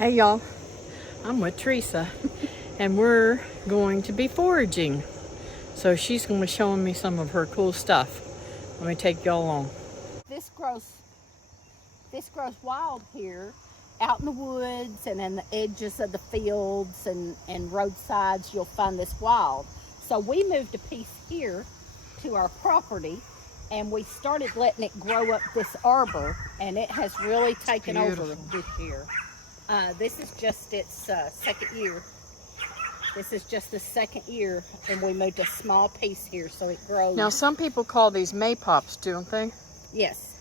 Hey y'all, I'm with Teresa and we're going to be foraging. So she's going to be showing me some of her cool stuff. Let me take y'all along. This grows wild here out in the woods and in the edges of the fields and roadsides. You'll find this wild. So we moved a piece here to our property and we started letting it grow up this arbor, and it has really taken over this year. This is just its second year. This is just the second year, and we moved a small piece here so it grows. Now some people call these maypops, don't they? Yes.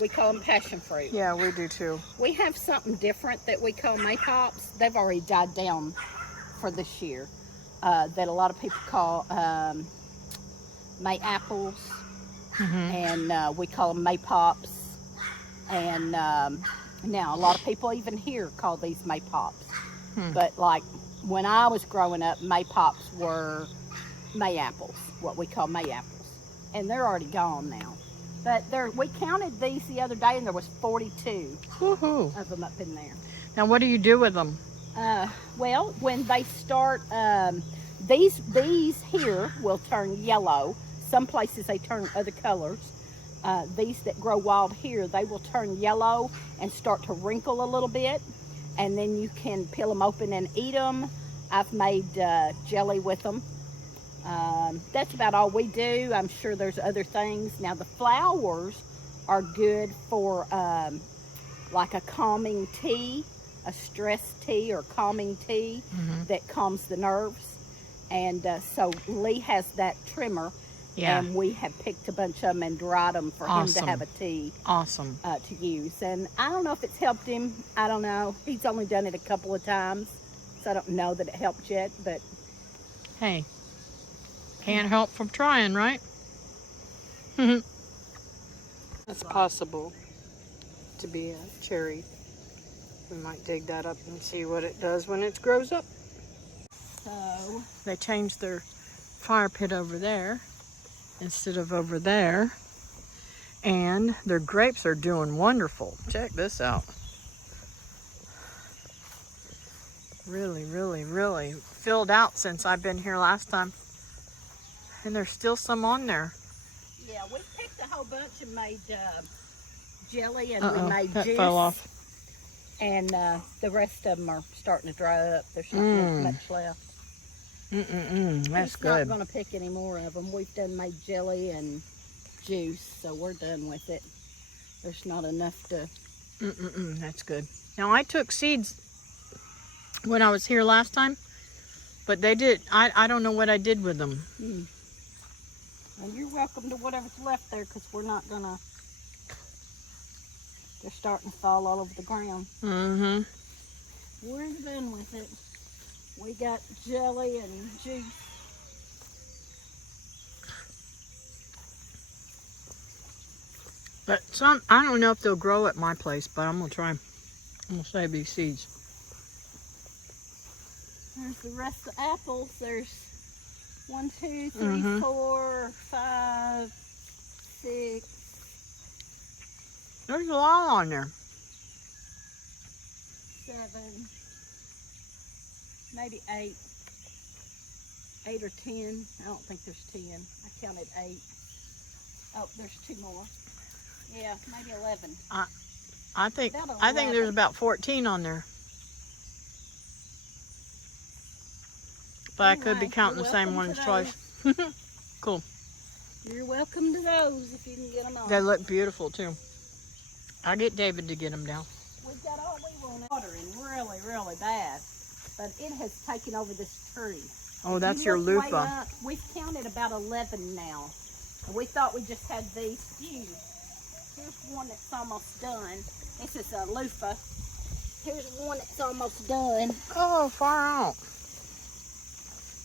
We call them passion fruit. Yeah, we do too. We have something different that we call maypops. They've already died down for this year. That a lot of people call may apples, and we call them maypops. And now a lot of people even here call these maypops. But like when I was growing up, maypops were may apples, what we call may apples, and they're already gone now. But we counted these the other day, and there was 42 of them up in there. Now what do you do with them? Well, when they start, these here will turn yellow. Some places they turn other colors. These that grow wild here, they will turn yellow and start to wrinkle a little bit, and then you can peel them open and eat them. I've made jelly with them. That's about all we do. I'm sure there's other things. Now the flowers are good for like a calming tea, a stress tea or calming tea that calms the nerves. And so Lee has that trimmer. Yeah. And we have picked a bunch of them and dried them for him to have a tea. Awesome. To use. And I don't know if it's helped him. I don't know. He's only done it a couple of times, so I don't know that it helped yet. But hey, can't help from trying, right? It's possible to be a cherry. We might dig that up and see what it does when it grows up. So they changed their fire pit over there instead of over there, and their grapes are doing wonderful. Check this out. Really filled out since I've been here last time, and there's still some on there. Yeah, we picked a whole bunch and made jelly, and we made juice. Fell off. And the rest of them are starting to dry up. There's not much left. That's good. We're not going to pick any more of them. We've done made jelly and juice, so we're done with it. There's not enough to... That's good. Now I took seeds when I was here last time, but they did. I don't know what I did with them. And you're welcome to whatever's left there, because we're not going to... They're starting to fall all over the ground. We're done with it. We got jelly and juice. But some, I don't know if they'll grow at my place, but I'm going to try. I'm going to save these seeds. There's the rest of the apples. There's 1, 2, 3, 4, 5, 6. There's a lot on there. 7. Maybe 8. 8 or 10. I don't think there's 10. I counted 8. Oh, there's 2 more. Yeah, maybe 11. I think there's about 14 on there. But anyway, I could be counting the same ones twice. Cool. You're welcome to those if you can get them on. They look beautiful too. I'll get David to get them down. We've got all we want. Watering really bad. But it has taken over this tree. Oh, that's your loofah. We've counted about 11 now. We thought we just had these few. Here's one that's almost done. This is a loofah. Here's one that's almost done. Oh, far out.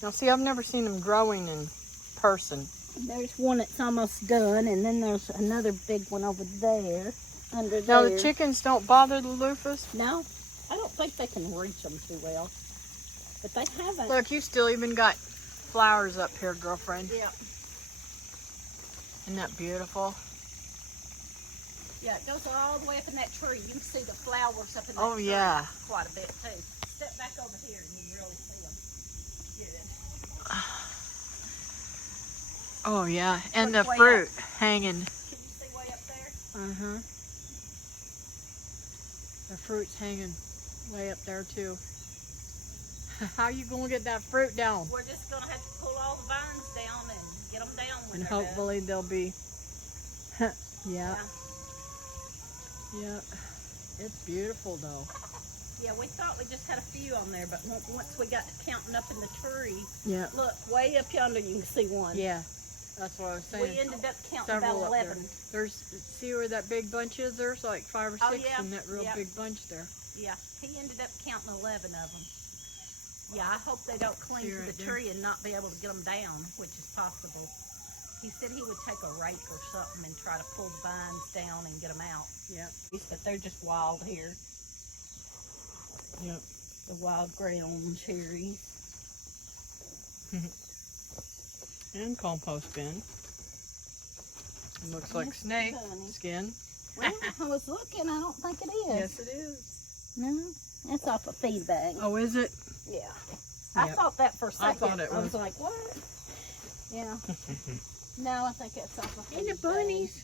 Now see, I've never seen them growing in person. There's one that's almost done, and then there's another big one over there. Under now there. The chickens don't bother the loofahs? No, I don't think they can reach them too well. But they haven't. Look, you still even got flowers up here, girlfriend. Yeah. Isn't that beautiful? Yeah, it goes all the way up in that tree. You can see the flowers up in that Oh, tree yeah. quite a bit too. Step back over here and you can really see them. Good. Oh, yeah. And Look the way fruit up. hanging. Can you see way up there? Uh-huh. The fruit's hanging way up there, too. How you going to get that fruit down? We're just going to have to pull all the vines down and get them down when And they're hopefully they'll be... done. Yeah. Yeah. It's beautiful, though. Yeah, we thought we just had a few on there, but once we got to counting up in the tree, Yeah. look, way up yonder you can see one. Yeah. That's what I was saying. We ended up counting Several about up 11. there. There's, see where that big bunch is? There's like 5 or 6 Oh, yeah. in that real Yeah. big bunch there. Yeah, he ended up counting 11 of them. Yeah, I hope they don't cling See to right the there? tree and not be able to get them down, which is possible. He said he would take a rake or something and try to pull the vines down and get them out. Yeah. But they're just wild here. Yeah. The wild ground cherries. And compost bin. It looks like Yes, snake honey. skin. Well, I was looking, I don't think it is. Yes, it is. No, it's off a feed bag. Oh, is it? Yeah. I Yep. thought that for a second. I thought it I was was. like, what? Yeah. No, I think it's off a feed And the bag. bunnies.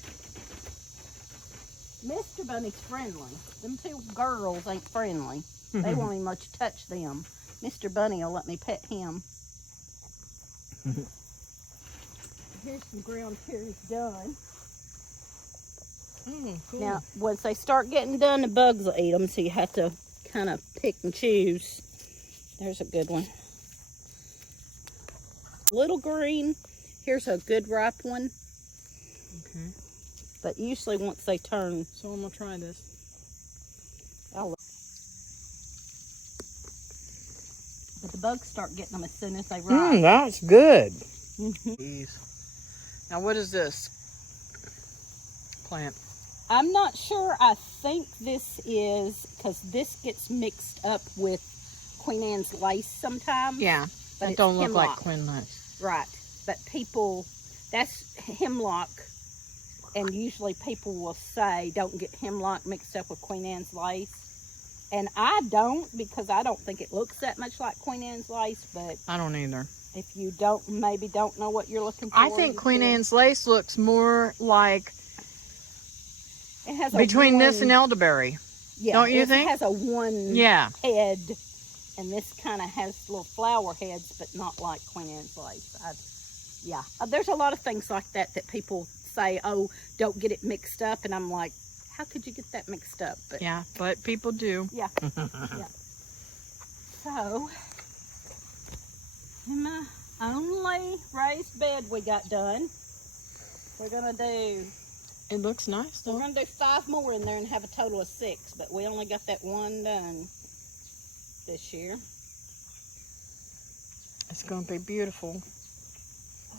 Mr. Bunny's friendly. Them two girls ain't friendly. They won't even let you touch them. Mr. Bunny will let me pet him. Here's some ground cherries done. Oh, cool. Now, once they start getting done, the bugs will eat them, so you have to kind of pick and choose. There's a good one. Little green. Here's a good ripe one. Okay. But usually once they turn, So I'm going to try this. but the bugs start getting them as soon as they ripe. That's good. Mm-hmm. Now, what is this plant? I'm not sure. I think this is, because this gets mixed up with Queen Anne's lace sometimes. Yeah. But That it's don't look like hemlock. Queen lace. Right. But people, that's hemlock. And usually people will say, don't get hemlock mixed up with Queen Anne's lace. And I don't, because I don't think it looks that much like Queen Anne's lace. But I don't either. if you maybe don't know what you're looking for. I think you Queen should. Anne's lace looks more like It has a between this and one- elderberry. yeah, don't you it think? has a one Yeah. head. And this kind of has little flower heads, but not like Queen Anne's lace. Yeah. There's a lot of things like that that people say, oh, don't get it mixed up. And I'm like, how could you get that mixed up? But Yeah, but people do. yeah. Yeah. So, in my only raised bed we got done, we're going to do... It looks nice, We're though. going to do 5 more in there and have a total of 6. But we only got that one done this year. It's going to be beautiful.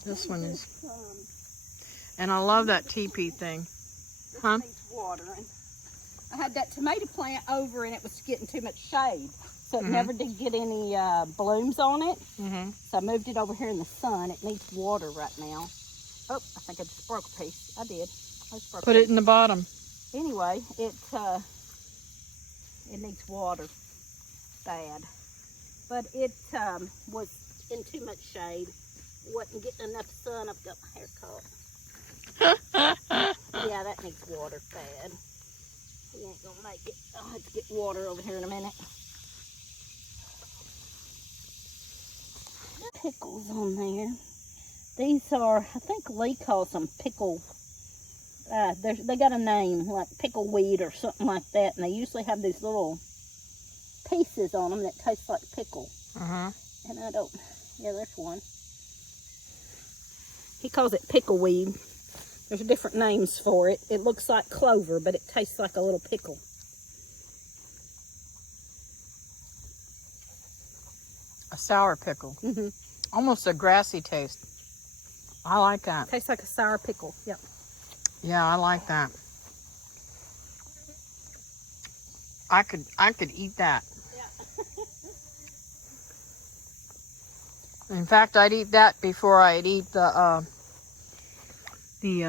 This one is. This And I love that teepee thing. Huh? needs watering. I had that tomato plant over and it was getting too much shade. So it Mhm. never did get any blooms on it. Mm-hmm. So I moved it over here in the sun. It needs water right now. Oh, I think I just broke a piece. I did. I just broke Put a it in the bottom. piece. Anyway, it needs water bad. But it was in too much shade. Wasn't getting enough sun. I've got my hair caught. Yeah, that needs water bad. He ain't gonna make it. I'll have to get water over here in a minute. Pickles on there. These are, I think Lee calls them pickle. They got a name, like pickleweed or something like that. And they usually have these little pieces on them that taste like pickle. Uh-huh. And I don't, yeah, there's one. He calls it pickleweed. There's different names for it. It looks like clover, but it tastes like a little pickle. A sour pickle. Mm-hmm. Almost a grassy taste. I like that. Tastes like a sour pickle. Yep. Yeah, I like that. I could eat that. Yeah. In fact, I'd eat that before I'd eat the Lee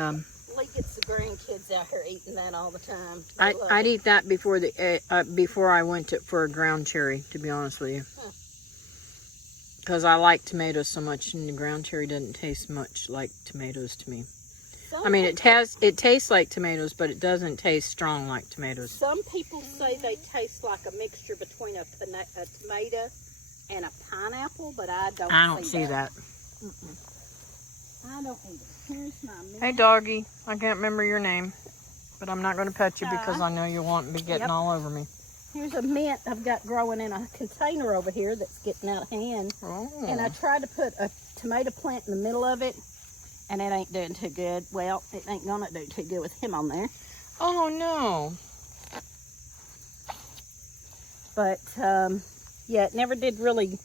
gets the grandkids out here eating that all the time. I'd eat that before I went for a ground cherry, to be honest with you. Because I like tomatoes so much, and the ground cherry doesn't taste much like tomatoes to me. I mean, it tastes like tomatoes, but it doesn't taste strong like tomatoes. Some people say they taste like a mixture between a tomato and a pineapple, but I don't see that. I don't either. Here's my mint. Hey, doggy. I can't remember your name, but I'm not going to pet you because I know you won't be getting all over me. Here's a mint I've got growing in a container over here that's getting out of hand. Oh. And I tried to put a tomato plant in the middle of it, and it ain't doing too good. Well, it ain't going to do too good with him on there. Oh, no. But, yeah, it never did really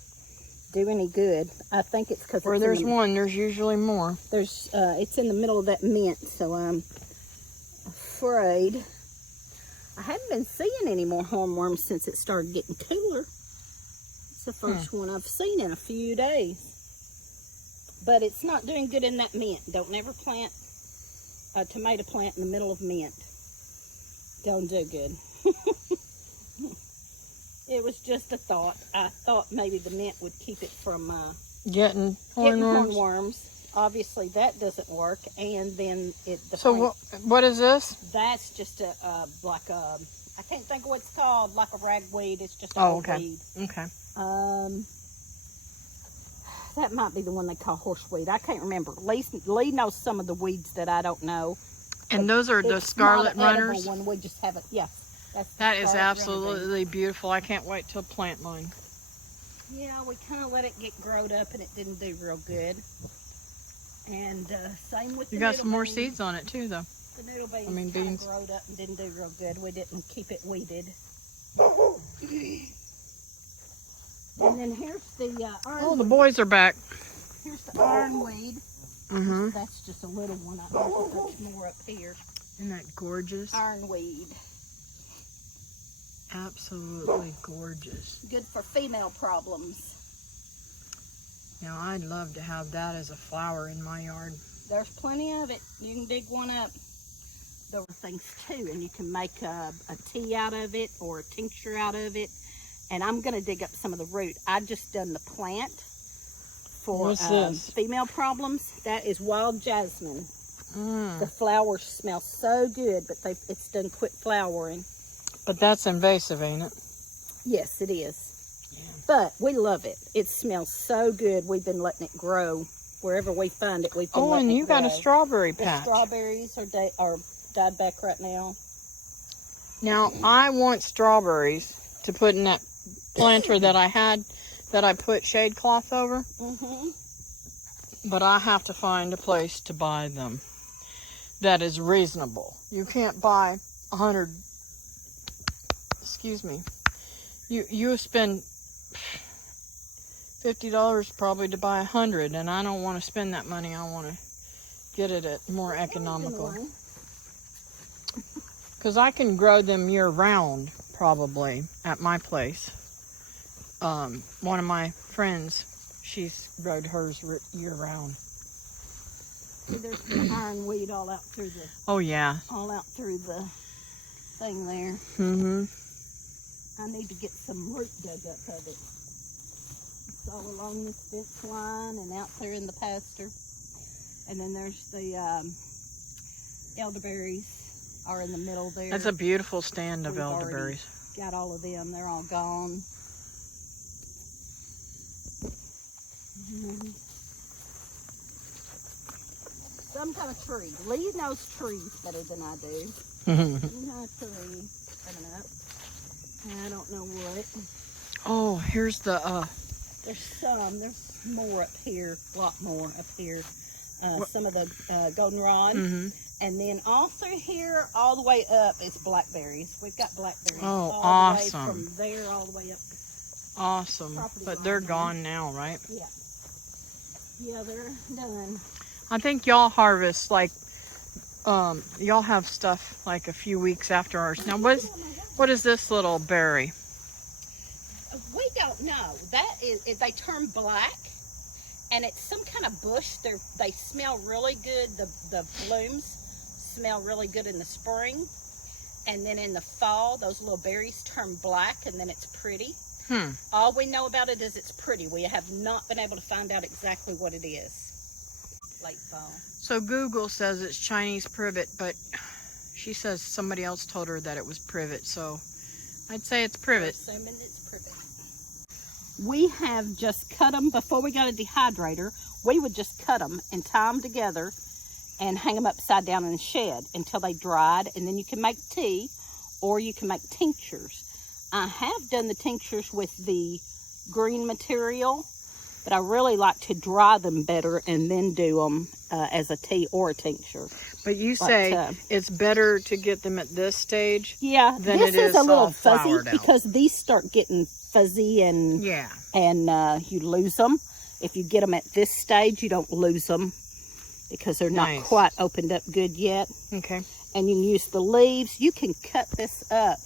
do any good. I think it's because where there's one, there's usually more. It's in the middle of that mint, so I'm afraid. I haven't been seeing any more hornworms since it started getting cooler. It's the first one I've seen in a few days. But it's not doing good in that mint. Don't never plant a tomato plant in the middle of mint. Don't do good. It was just a thought. I thought maybe the mint would keep it from getting hornworms. Obviously, that doesn't work. And then what is this? That's just like a, I can't think of what it's called, like a ragweed. It's just a weed. Okay. That might be the one they call horseweed. I can't remember. Lee knows some of the weeds that I don't know. And those are the scarlet runners? One. We just have it. Yeah. That is absolutely beautiful. I can't wait to plant mine. Yeah, we kind of let it get growed up and it didn't do real good. And same with you got some more seeds on it too, though. The noodle beans kind of growed up and didn't do real good. We didn't keep it weeded. And then here's the ironweed. Oh, the boys are back. Here's the ironweed. Mm-hmm. That's just a little one. I think there's more up here. Isn't that gorgeous? Ironweed. Absolutely gorgeous. Good for female problems. Now, I'd love to have that as a flower in my yard. There's plenty of it. You can dig one up. There are things too, and you can make a tea out of it or a tincture out of it. And I'm going to dig up some of the root. I just done the plant for female problems. That is wild jasmine. The flowers smell so good, but it's done quit flowering. But that's invasive, ain't it? Yes, it is. Yeah. But we love it. It smells so good. We've been letting it grow. Wherever we find it, we've been letting it grow. Oh, and you got a strawberry patch. The strawberries are died back right now. Now, I want strawberries to put in that planter that I had, that I put shade cloth over. Mm-hmm. But I have to find a place to buy them that is reasonable. You can't buy 100... Excuse me. You spend $50 probably to buy 100, and I don't want to spend that money. I want to get it at more economical. Because I can grow them year round, probably, at my place. One of my friends, she's growed hers year round. See, there's the ironweed all out through the... Oh, yeah. All out through the thing there. Mm-hmm. I need to get some root dug up of it. It's all along this fence line and out there in the pasture. And then there's the elderberries are in the middle there. That's a beautiful stand of elderberries. Got all of them. They're all gone. Some kind of tree. Lee knows trees better than I do. Some kind of tree coming up. I don't know what. Oh, here's the There's more up here, a lot more up here. Some of the goldenrod. Mm-hmm. And then all through here, all the way up is blackberries. We've got blackberries all awesome. The way from there all the way up. Awesome. But they're gone now, right? Yeah. Yeah, they're done. I think y'all harvest, like, y'all have stuff like a few weeks after ours. Now, what is this little berry? We don't know. That is they turn black, and it's some kind of bush. They smell really good. The blooms smell really good in the spring. And then in the fall, those little berries turn black, and then it's pretty. All we know about it is it's pretty. We have not been able to find out exactly what it is. Late fall. So Google says it's Chinese privet, but she says somebody else told her that it was privet, so I'd say it's privet. We're assuming it's privet. We have just cut them before we got a dehydrator. We would just cut them and tie them together and hang them upside down in the shed until they dried, and then you can make tea or you can make tinctures. I have done the tinctures with the green material, but I really like to dry them better and then do them as a tea or a tincture. But you say it's better to get them at this stage? Yeah, than this it is a little all fuzzy flowered out. because these start getting fuzzy and you lose them. If you get them at this stage, you don't lose them because they're not quite opened up good yet. Okay. And you can use the leaves. You can cut this up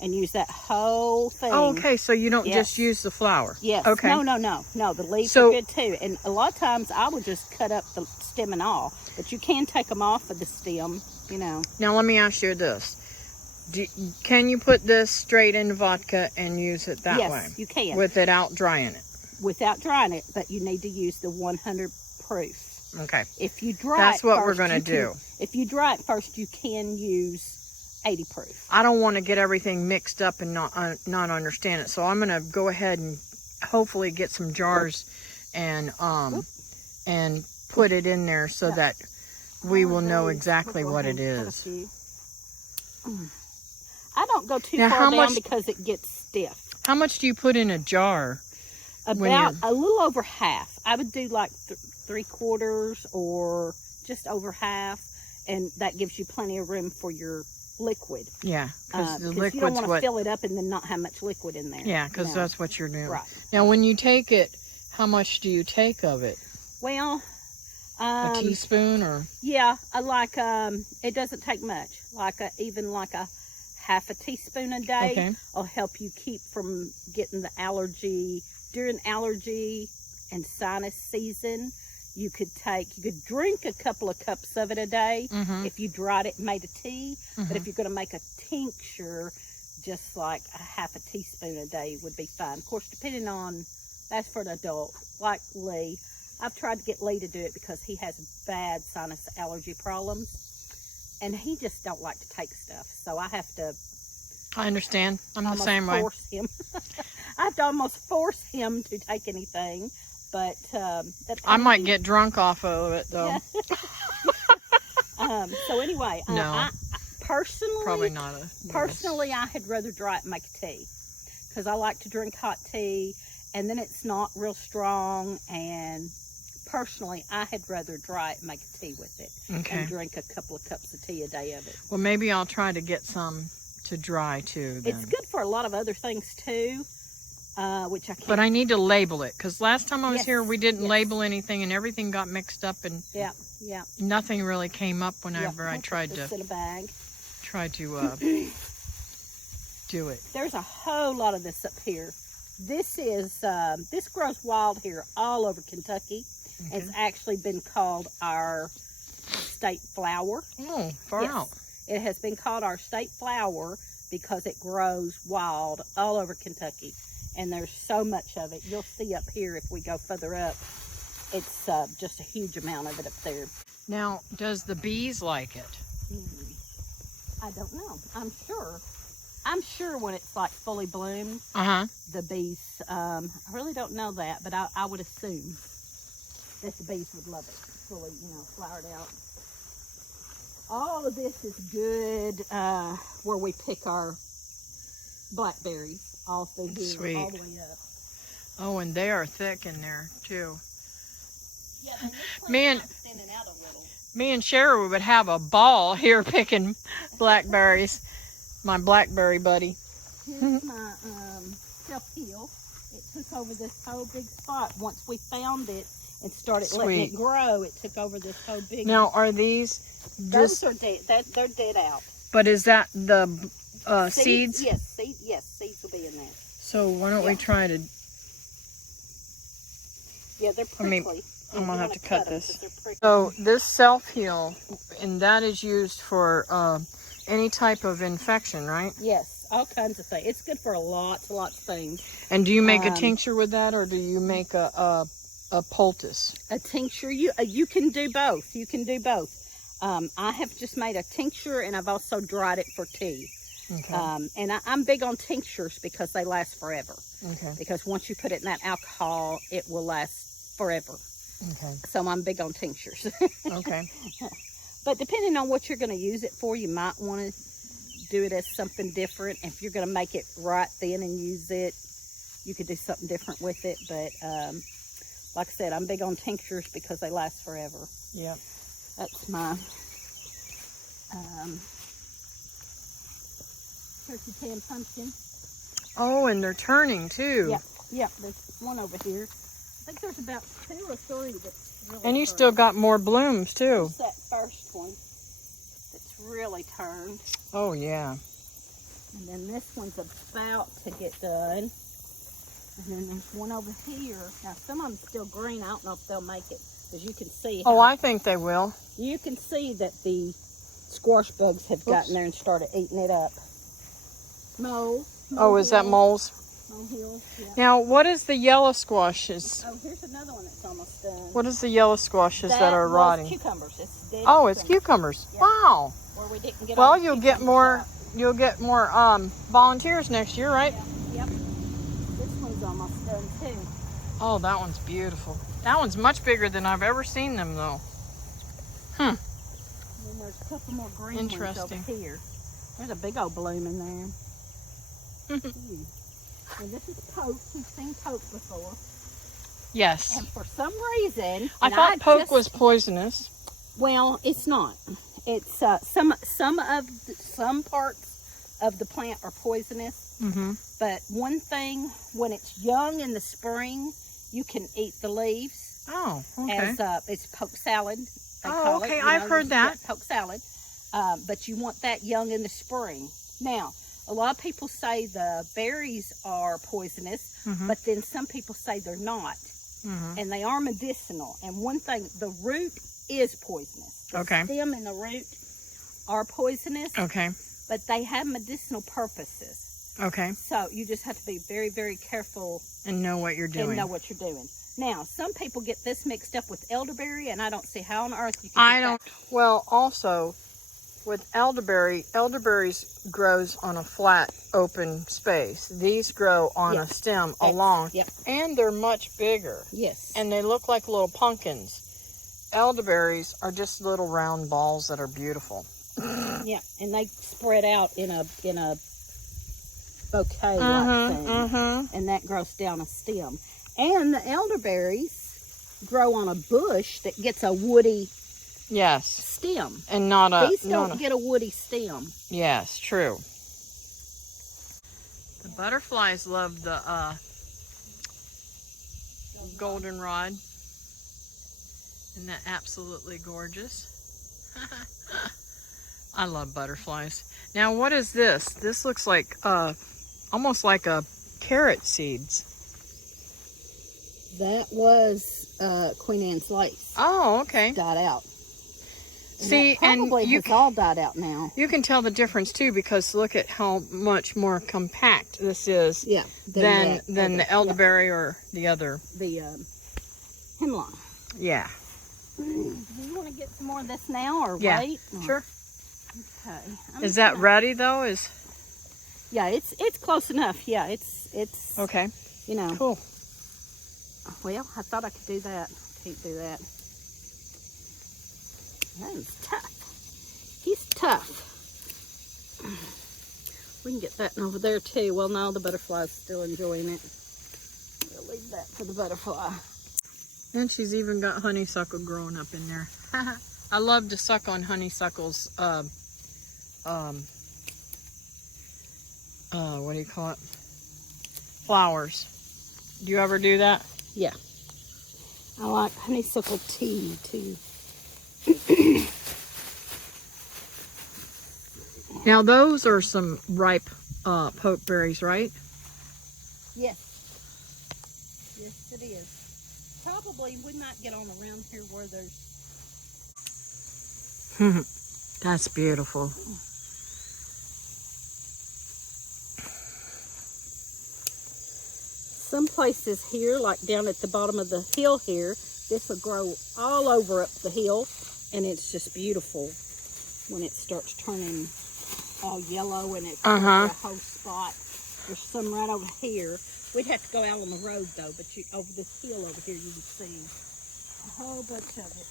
and use that whole thing. Oh, okay, so you don't just use the flower? Yes. Okay. No, the leaves are good too. And a lot of times I would just cut up the stem and all, but you can take them off of the stem, you know. Now let me ask you this. Can you put this straight in vodka and use it that way? Yes, you can. Without drying it? Without drying it, but you need to use the 100 proof. Okay. If you dry That's it what first, we're going to do. If you dry it first, you can use 80 proof. I don't want to get everything mixed up and not understand it. So I'm going to go ahead and hopefully get some jars and put it in there so that we will know exactly what it is. I don't go too far down because it gets stiff. How much do you put in a jar? About a little over half. I would do like 3/4 or just over half, and that gives you plenty of room for your liquid. Yeah, because the liquid's you don't want to fill it up and then not have much liquid in there. Yeah, because that's what you're doing. Right. Now, when you take it, how much do you take of it? Well, a teaspoon or? Yeah, I like it doesn't take much. Even like a half a teaspoon a day will help you keep from getting the allergy. During allergy and sinus season, you could drink a couple of cups of it a day if you dried it and made a tea. But if you're going to make a tincture, just like a half a teaspoon a day would be fine. Of course, depending on, that's for an adult, like Lee. I've tried to get Lee to do it because he has bad sinus allergy problems, and he just don't like to take stuff. So I have to. I understand. I'm the same way. Force him. I have to almost force him to take anything, but I might get drunk off of it though. So anyway, no, I personally, probably not personally, I had rather dry it and make a tea because I like to drink hot tea, and then it's not real strong. And personally, I had rather dry it and make a tea with it and drink a couple of cups of tea a day of it. Well, maybe I'll try to get some to dry too. Then. It's good for a lot of other things too. Which I can't. But I need to label it because last time I was here, we didn't label anything, and everything got mixed up, and nothing really came up whenever I tried to in a bag. Do it. There's a whole lot of this up here. This is this grows wild here all over Kentucky. It's actually been called our state flower. Oh, far out. It has been called our state flower because it grows wild all over Kentucky. And there's so much of it. You'll see up here if we go further up. It's just a huge amount of it up there. Now, does the bees like it? I don't know. I'm sure when it's like fully bloomed, the bees, I really don't know that, but I would assume that the bees would love it. Fully, flowered out. All of this is good where we pick our blackberries. All through here, Sweet. All the way up. Oh, and they are thick in there too. Yeah, standing out a little. Me and Sherry would have a ball here picking blackberries. My blackberry buddy. Here's my self-heal. It took over this whole big spot. Once we found it and started letting it grow, it took over this whole big. Now, are these Those are dead. They're dead out. But is that the seeds? Yes, seeds will be in there. So why don't we try to... Yeah, they're prickly. I'm gonna have to cut this. 'cause they're prickly. So this self-heal, and that is used for any type of infection, right? Yes, all kinds of things. It's good for lots of things. And do you make a tincture with that, or do you make a poultice? A tincture, you can do both. You can do both. I have just made a tincture, and I've also dried it for tea. Okay. And I'm big on tinctures because they last forever. Okay. Because once you put it in that alcohol, it will last forever. Okay. So I'm big on tinctures. Okay. But depending on what you're going to use it for, you might want to do it as something different. If you're going to make it right then and use it, you could do something different with it. But like I said, I'm big on tinctures because they last forever. Yeah. That's my turkey tan pumpkin. Oh, and they're turning too. Yep. There's one over here. I think there's about 2 or 3 that's really And you turned. still got more blooms too. There's that first one that's really turned. Oh yeah. And then this one's about to get done. And then there's one over here. Now some of them's still green. I don't know if they'll make it. Because you can see Oh, I think they will. you can see that the squash bugs have gotten there and started eating it up. Oh, is that moles? Molehill, yeah. Now, what is the yellow squashes? Oh, here's another one that's almost done. What is the yellow squashes that are was rotting? Cucumbers. It's dead Oh, it's cucumbers. Yeah. Wow. Where we didn't get Well, all the you'll get cucumbers more. out. You'll get more volunteers next year, right? Yeah. Yep. This one's almost done too. Oh, that one's beautiful. That one's much bigger than I've ever seen them, though. And then there's a couple more green ones Interesting. over here. There's a big old bloom in there. And this is poke. We've seen poke before. Yes. And for some reason, I and thought poke just- was poisonous. Well, it's not. It's some parts of the plant are poisonous. Mm-hmm. But one thing, when it's young in the spring, you can eat the leaves Oh, okay. as it's poke salad. They Oh, call it, okay, you I've know, heard that. yeah, poke salad. But you want that young in the spring. Now, a lot of people say the berries are poisonous, Mm-hmm. but then some people say they're not. Mm-hmm. And they are medicinal. And one thing, the root is poisonous. The Okay. stem and the root are poisonous, Okay. but they have medicinal purposes. Okay. So you just have to be very, very careful And know what you're doing. and know what you're doing. Now, some people get this mixed up with elderberry, and I don't see how on earth you can I get don't. Well, also with elderberries grows on a flat, open space. These grow on a Yes. stem Yes. along, Yep. and they're much bigger, Yes. and they look like little pumpkins. Elderberries are just little round balls that are beautiful. Yeah, and they spread out in a bouquet like thing, Mm-hmm. and that grows down a stem. And the elderberries grow on a bush that gets a woody Yes, stem. and not a. These don't get a woody stem. Yes, true. The butterflies love the goldenrod. Isn't that absolutely gorgeous? I love butterflies. Now, what is this? This looks like almost like a carrot seeds. That was Queen Anne's lace. Oh, okay. Died out. See, that probably and you has all died out now. you can tell the difference too, because look at how much more compact this is Yeah. than the yeah, elderberry or the other. the hemlock. Yeah. Do you want to get some more of this now or Yeah, wait? Sure. Okay. Is that ready though? Is Yeah, it's close enough. Yeah, it's okay. you know. Cool. Well, I thought I could do that. Can't do that. That is tough. He's tough. We can get that one over there too. Well, no, the butterfly's still enjoying it. We'll leave that for the butterfly. And she's even got honeysuckle growing up in there. I love to suck on honeysuckles. What do you call it? Flowers. Do you ever do that? Yeah. I like honeysuckle tea too. Now those are some ripe pokeberries, right? Yes. Yes, it is. Probably, we might get on around here where there's... That's beautiful. Some places here, like down at the bottom of the hill here, this will grow all over up the hill, and it's just beautiful when it starts turning all yellow and it covers a whole spot. There's some right over here. We'd have to go out on the road though, but over this hill over here, you can see a whole bunch of it.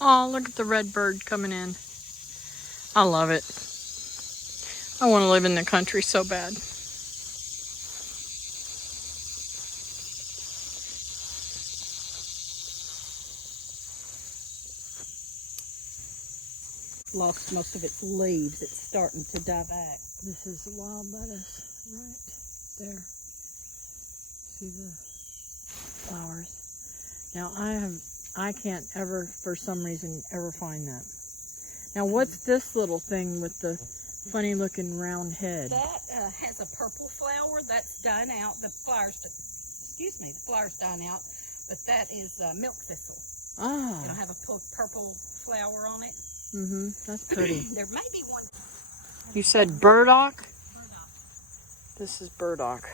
Oh, look at the red bird coming in. I love it. I want to live in the country so bad. Lost most of its leaves. It's starting to die back. This is wild lettuce right there. See the flowers? Now I can't ever, for some reason, ever find that. Now what's this little thing with the funny looking round head? That has a purple flower that's dying out. The flowers dying out, but that is milk thistle. Ah. It'll have a purple flower on it. That's pretty. There may be one. You said burdock? Burdock. This is burdock.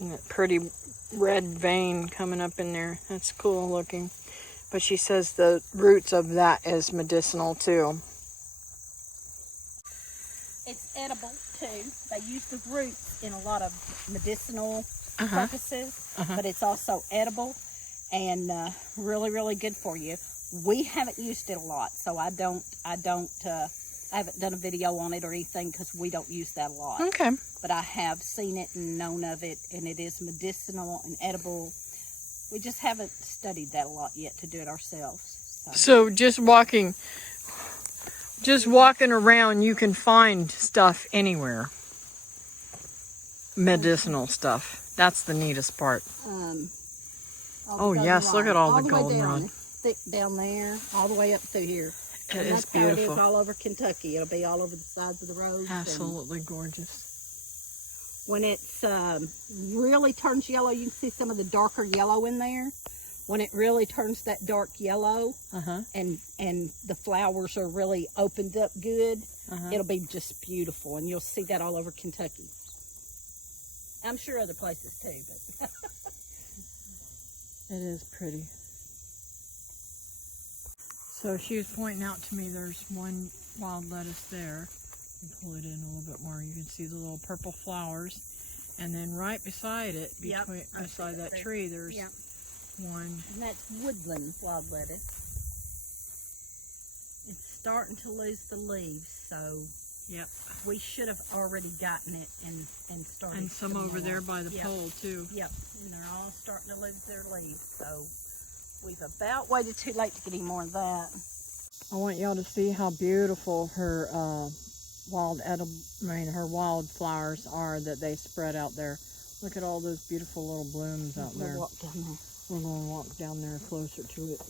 And that pretty red vein coming up in there. That's cool looking. But she says the roots of that is medicinal too. It's edible too. They use the roots in a lot of medicinal purposes, but it's also edible and really, really good for you. We haven't used it a lot, so I haven't done a video on it or anything because we don't use that a lot. Okay. But I have seen it and known of it, and it is medicinal and edible. We just haven't studied that a lot yet to do it ourselves. So just walking around, you can find stuff anywhere. Medicinal stuff. That's the neatest part. Oh yes, look at all the goldenrod. Thick down there, all the way up through here. It is that's beautiful. How it is all over Kentucky. It'll be all over the sides of the roads. Absolutely gorgeous. When it's really turns yellow, you can see some of the darker yellow in there. When it really turns that dark yellow, and the flowers are really opened up good, it'll be just beautiful, and you'll see that all over Kentucky. I'm sure other places too, but it is pretty. So she was pointing out to me there's one wild lettuce there. Pull it in a little bit more. You can see the little purple flowers. And then right beside it, beside that tree, there's one. And that's woodland wild lettuce. It's starting to lose the leaves, so we should have already gotten it and started. And some over there by the pole too. Yep, and they're all starting to lose their leaves, so we've about waited too late to get any more of that. I want y'all to see how beautiful her her wildflowers are that they spread out there. Look at all those beautiful little blooms out there. We'll walk down there. We're going to walk down there closer to it.